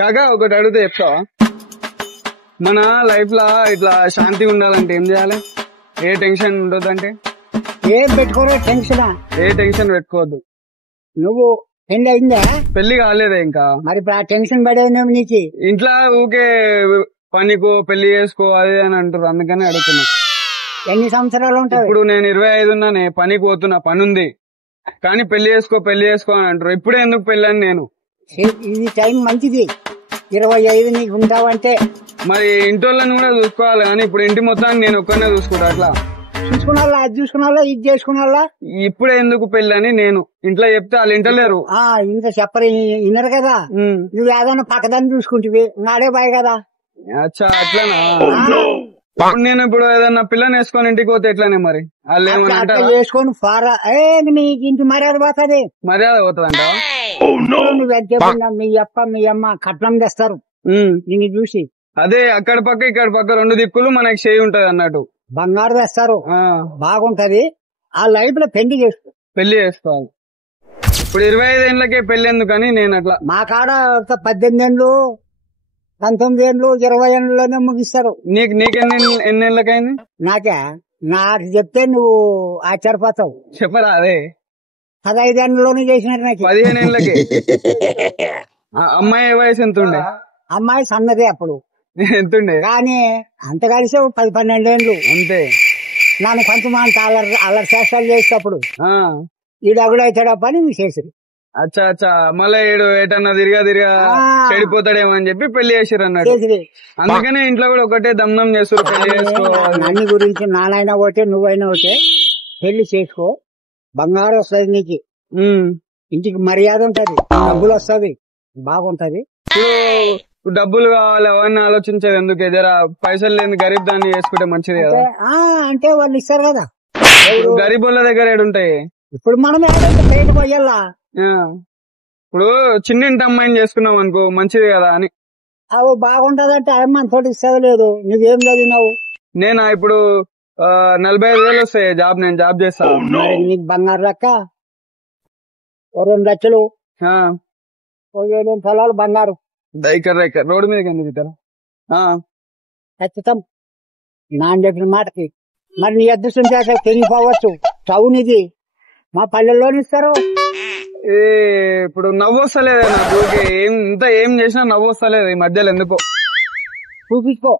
కాకా ఒకటి అడిగితే చెప్తావా? మన లైఫ్ లా ఇట్లా శాంతి ఉండాలంటే ఏం చేయాలి? ఏ టెన్షన్ ఉండొద్దంటే ఏం పెట్టుకోరా టెన్షన్. ఏ టెన్షన్ పెట్టుకోవద్దు. నువ్వు పెళ్లి అయిందా? పెళ్లి కాలేదే ఇంకా. మరి ఇప్పుడు ఆ టెన్షన్ పడేదేమో నీకు. ఇంట్లో ఊకే పనికో పెళ్లి చేసుకో అది అని అంటారు, అందుకని అడుగుతున్నా. ఎన్ని సంవత్సరాలు ఉంటావు? ఇప్పుడు నేను 25 ఉన్నానే, పనికి పోతున్నా, పని ఉంది, కానీ పెళ్లి చేసుకో అని అంటారు. ఇప్పుడే ఎందుకు పెళ్లి అని నేను. ఇది టైం మంచిది. 25 నీకు ఉంటావంటే మరి ఇంటి వాళ్ళని కూడా చూసుకోవాలి, కానీ ఇప్పుడు ఇంటి మొత్తాన్ని నేను ఒక్కనే చూసుకుంటా. అట్లా చూసుకున్నా అది చూసుకున్నా ఇది చేసుకున్నా. ఇప్పుడే ఎందుకు పెళ్లి అని నేను ఇంట్లో చెప్తే వాళ్ళు ఇంటలేరు. ఇంకా చెప్పరు, వినరు కదా. నువ్వు ఏదైనా పక్కదాన్ని చూసుకుంటువి, నాడే బాయ్ కదా. అచ్చా అట్లానా? నేను ఇప్పుడు ఏదన్నా పిల్లని వేసుకొని ఇంటికి పోతే ఎట్లానే మరి వాళ్ళు ఏమన్నా వేసుకొని ఫారా నీకు ఇంటి మర్యాద పోతుంది. మర్యాద పోతుందంట. నువ్వు ఎంత మీ అమ్మ కట్నం తెస్తారు నిన్ను చూసి. అదే అక్కడ పక్క ఇక్కడ పక్క 2 దిక్కులు మనకి చేయి ఉంటది అన్నట్టు. బంగారు తెస్తారు, బాగుంటది. ఆ లైఫ్ లో పెళ్లి చేసుకోవాలి. ఇప్పుడు 25 ఏళ్ళకే పెళ్లి ఎందుకని నేను అట్లా. మా కాడ 18 ఏళ్ళు 19 ఏళ్ళు 20 ఏళ్ళలోనే ముగిస్తారు. ఎన్ని ఏళ్ళకైంది? నాకు చెప్తే నువ్వు ఆశ్చర్యపోతావు. చెప్పరా? అదే 15 ఏళ్ళలోనే చేసినారు నాకు. 15 ఏళ్ళకి. అమ్మాయి వయసు ఎంత ఉండే? అమ్మాయి సన్నదే అప్పుడు. ఎంతుండే? కానీ అంత కలిసి 10-12 ఏళ్ళు అంతే. నన్ను కొంచెం అల్లరి చేష్టాలు చేసేటప్పుడు ఈడు అగుడైతాడా పని నువ్వు చేసిరు. అచ్చా అచ్చా. మళ్ళీ ఏటన్నా తిరిగా చెడిపోతాడేమో అని చెప్పి పెళ్లి చేసిరు అన్నాడు. అందుకనే ఇంట్లో కూడా ఒకటే దమ్నం చేస్తారు, పెళ్లి చేసుకోవాలి. అన్ని గురించి నానైనా ఒకటే నువ్వైనా ఒకటే, పెళ్లి చేసుకో. బంగారం వస్తుంది నీకు, ఇంటికి మర్యాద ఉంటది, డబ్బులు వస్తుంది, బాగుంటది. డబ్బులు కావాలి అవన్నీ ఆలోచించేది ఎందుకు? ఎదరా పైసలు లేని గరీబ్ దాన్ని చేసుకుంటే మంచిది కదా. అంటే వాళ్ళు ఇస్తారు కదా. గరీబ్ వాళ్ళ దగ్గర ఏడుంటాయి. ఇప్పుడు మనం పోయాలా? ఇప్పుడు చిన్నింటి అమ్మాయిని చేసుకున్నాం అనుకో, మంచిది కదా అని. అవి బాగుంటదంటే అమ్మ తోటి ఇస్తలేదు. నువ్వేం చదివినావు? నేనా ఇప్పుడు 45,000 వస్తాయి జాబ్. నేను జాబ్ చేస్తాను. నీకు బంగారు లెక్క 2 లక్షలు 1,000 పొలాలు బంగారు. రోడ్డు మీద ఎందుకు ఇస్తారా? ఖచ్చితం నాన్న చెప్పిన మాటకి. మరి నీ అదృష్టం చేత తెగిపోవచ్చు. టౌన్ ఇది, మా పల్లెల్లోనే ఇస్తారు. ఇప్పుడు నవ్వు వస్తలేదు నాకు. ఇంత ఏం చేసినా నవ్వు వస్తలేదు ఈ మధ్యలో ఎందుకో. చూపించుకో,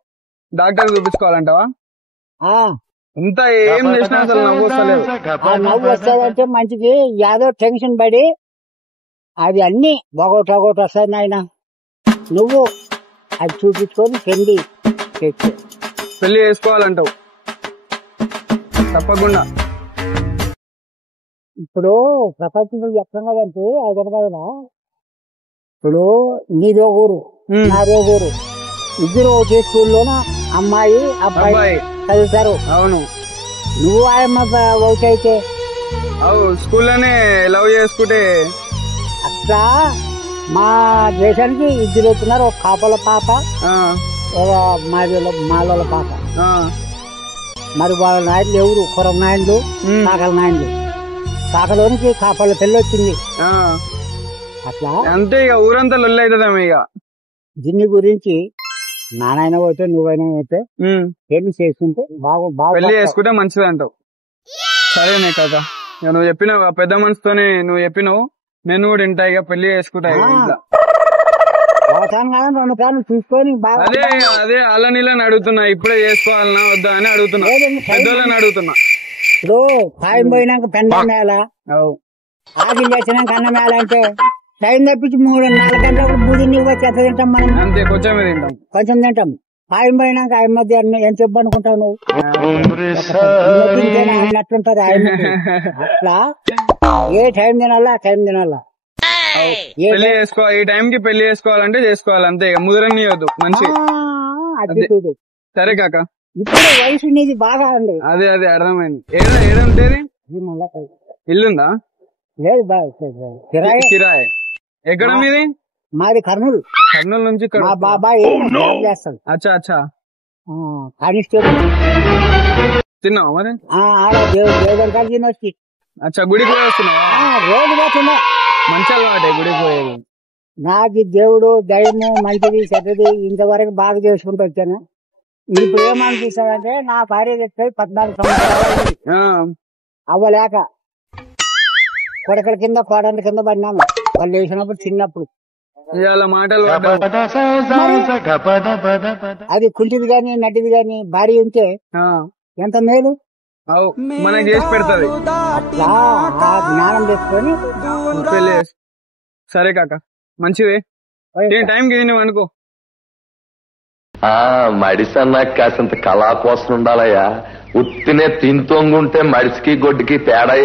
డాక్టర్ చూపించుకోవాలంటావా? ఇంత ఏం చేసినా అసలు నవ్వు వస్తలేదు. నవ్వు వస్తుందంటే మంచిది. ఏదో టెన్షన్ పడి అది అన్ని ఒకటి వస్తాయి నాయన. నువ్వు అది చూపించుకొని పెళ్లి చేసుకోవాలంటావు తప్పకుండా. ఇప్పుడు ప్రపంచంలో ఎక్కడ కదంటే హైదరాబాద్లో ఇప్పుడు నీదో ఊరు నాదో ఊరు, ఇద్దరు ఒకే స్కూల్లోన అమ్మాయి అబ్బాయి చదువుతారు. అవును. నువ్వు ఆయమ్మ ఒకటి అయితే స్కూల్లోనే లవ్ చేసుకుంటే అట్లా. మా దేశానికి ఇద్దరు వస్తున్నారు, ఒక కాపల పాప, ఒక మాలోల పాప. మరి వాళ్ళ నాయుడులు ఎవరు? కురం నాయుడులు, కాకల నాయుడులు. కాకలోనికి కాపల పెళ్లి వచ్చింది. అట్లా అంతే. ఇక ఊరంతా లొల్లి అవుతుందేమో. ఇక దీని గురించి నానైనా పోతే నువ్వైనా పోతే పెళ్లి చేసుకుంటే పెళ్లి చేసుకుంటే మంచిది అంటావు. సరేనే కాక, నువ్వు చెప్పినావు పెద్ద మనసుతోనే నువ్వు చెప్పినావు. నేను కూడా ఇంటా, ఇక పెళ్లి చేసుకుంటా. చూసుకొని అదే అలా నీళ్ళని అడుగుతున్నా. ఇప్పుడే చేసుకోవాలన్నా వద్దా అని అడుగుతున్నా, పెద్దోళ్ళని అడుగుతున్నా. ఇప్పుడు పాయం పోయినాక పెండ మేళ, ఆకి చేసినాక అన్న మేళ అంటే టైం తప్పించి 3-4 గంటలకు బూది నీకు వచ్చి ఎంత తింటాం మనం? అంతే, కొంచెమే తింటాం. కొంచెం తింటాం. పాయం పోయినాక ఆయన మధ్య ఏం చెప్పు అనుకుంటావు నువ్వు? అన్నట్టుంటది ఆయన. అట్లా ఏ టైం తినాలా ఆ టైం తినాలా. పెళ్లి చేసుకో, ఈ టైంకి పెళ్లి చేసుకోవాలంటే చేసుకోవాలి అంతే. ముదరనియొద్దు. మంచి సరే కాక. ఇప్పుడు వయసు నీది బాగా ఉంది. అదే అర్థమైంది. ఏడుంటేది ఇల్లుందా? లేదు, కిరాయి. ఎక్కడ మీది? మాది కర్నూలు. కర్నూలు నుంచి మా బాబాయ్ చేస్తాడు. అచ్చా అచ్చా. కానిస్టేబుల్. తిన్నావా మరి? దేవుడు కలిసి వచ్చి అచ్చా, గుడికి పోయి వస్తున్నావా? రోజు పోతున్నా. మంచి అలవాటే గుడికి పోయేది. నాకు ఈ దేవుడు దైవము మంచిది చెడ్డది ఇంతవరకు బాగా చేసుకుంటూ వచ్చాను. ఇప్పుడు ఏమనిపిస్తుందంటే నా భార్య తెచ్చి 14 సంవత్సరాలు అవ్వలేక కొడకల కింద కోడల కింద పడినాము. వాళ్ళు వేసినప్పుడు చిన్నప్పుడు మాటలు అది కుంటిది గాని నటిది గాని భార్య ఉంటే ఎంత మేలు మనకి చేసి పెడతది. ఆ జ్ఞానం తెచ్చుకొని సరే కాక మంచిది టైంకి నువ్వు అనుకో. మడిసన్నా కాసింత కళా కోసం ఉండాలయ్యా. ఉత్తినే తింతోంగుంటే మడిసికి గొడ్డుకి తేడా